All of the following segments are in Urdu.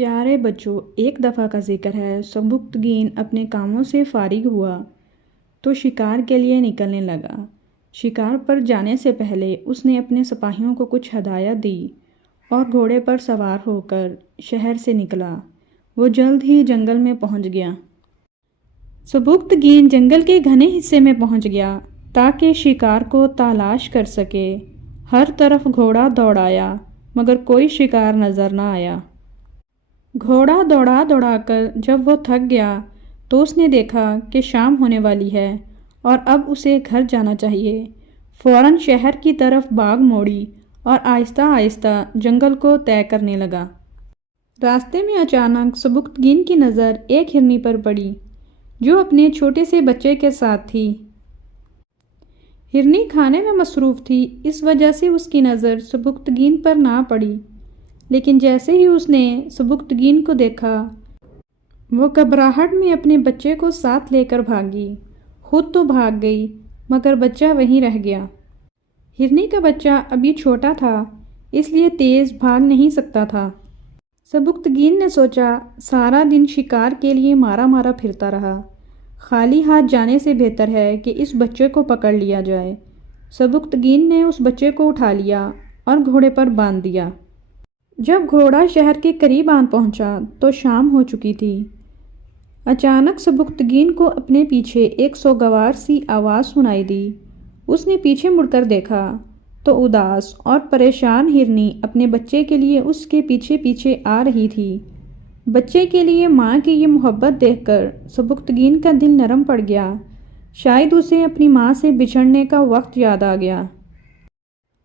پیارے بچوں، ایک دفعہ کا ذکر ہے، سبکتگین اپنے کاموں سے فارغ ہوا تو شکار کے لیے نکلنے لگا۔ شکار پر جانے سے پہلے اس نے اپنے سپاہیوں کو کچھ ہدایت دی اور گھوڑے پر سوار ہو کر شہر سے نکلا۔ وہ جلد ہی جنگل میں پہنچ گیا۔ سبکتگین جنگل کے گھنے حصے میں پہنچ گیا تاکہ شکار کو تلاش کر سکے۔ ہر طرف گھوڑا دوڑایا مگر کوئی شکار نظر نہ آیا۔ گھوڑا دوڑا کر جب وہ تھک گیا تو اس نے دیکھا کہ شام ہونے والی ہے اور اب اسے گھر جانا چاہیے۔ فوراً شہر کی طرف باغ موڑی اور آہستہ آہستہ جنگل کو طے کرنے لگا۔ راستے میں اچانک سبکتگین کی نظر ایک ہرنی پر پڑی جو اپنے چھوٹے سے بچے کے ساتھ تھی۔ ہرنی کھانے میں مصروف تھی، اس وجہ سے اس کی نظر سبکتگین پر نہ پڑی، لیکن جیسے ہی اس نے سبکتگین کو دیکھا وہ گھبراہٹ میں اپنے بچے کو ساتھ لے کر بھاگی۔ خود تو بھاگ گئی مگر بچہ وہیں رہ گیا۔ ہرنی کا بچہ ابھی چھوٹا تھا، اس لیے تیز بھاگ نہیں سکتا تھا۔ سبکتگین نے سوچا سارا دن شکار کے لیے مارا پھرتا رہا، خالی ہاتھ جانے سے بہتر ہے کہ اس بچے کو پکڑ لیا جائے۔ سبکتگین نے اس بچے کو اٹھا لیا اور گھوڑے پر باندھ دیا۔ جب گھوڑا شہر کے قریب آن پہنچا تو شام ہو چکی تھی۔ اچانک سبکتگین کو اپنے پیچھے ایک سوگوار سی آواز سنائی دی۔ اس نے پیچھے مڑ کر دیکھا تو اداس اور پریشان ہرنی اپنے بچے کے لیے اس کے پیچھے پیچھے آ رہی تھی۔ بچے کے لیے ماں کی یہ محبت دیکھ کر سبکتگین کا دل نرم پڑ گیا۔ شاید اسے اپنی ماں سے بچھڑنے کا وقت یاد آ گیا۔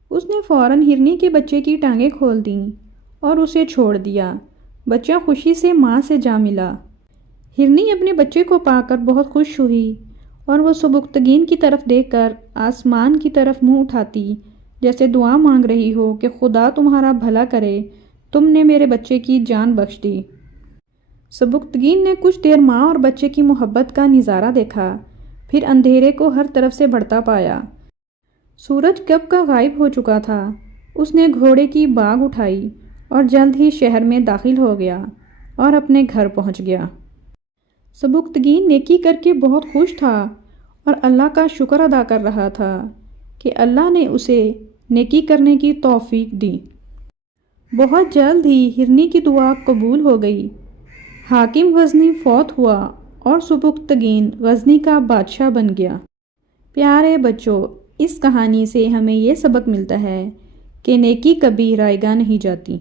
اس نے فوراً ہرنی کے بچے کی ٹانگیں کھول دیں اور اسے چھوڑ دیا۔ بچہ خوشی سے ماں سے جا ملا۔ ہرنی اپنے بچے کو پا کر بہت خوش ہوئی اور وہ سبکتگین کی طرف دیکھ کر آسمان کی طرف منہ اٹھاتی جیسے دعا مانگ رہی ہو کہ خدا تمہارا بھلا کرے، تم نے میرے بچے کی جان بخش دی۔ سبکتگین نے کچھ دیر ماں اور بچے کی محبت کا نظارہ دیکھا، پھر اندھیرے کو ہر طرف سے بڑھتا پایا۔ سورج کب کا غائب ہو چکا تھا۔ اس نے گھوڑے کی باگ اٹھائی اور جلد ہی شہر میں داخل ہو گیا اور اپنے گھر پہنچ گیا۔ سبکتگین نیکی کر کے بہت خوش تھا اور اللہ کا شکر ادا کر رہا تھا کہ اللہ نے اسے نیکی کرنے کی توفیق دی۔ بہت جلد ہی ہرنی کی دعا قبول ہو گئی۔ حاکم غزنی فوت ہوا اور سبکتگین غزنی کا بادشاہ بن گیا۔ پیارے بچوں، اس کہانی سے ہمیں یہ سبق ملتا ہے کہ نیکی کبھی رائیگاں نہیں جاتی۔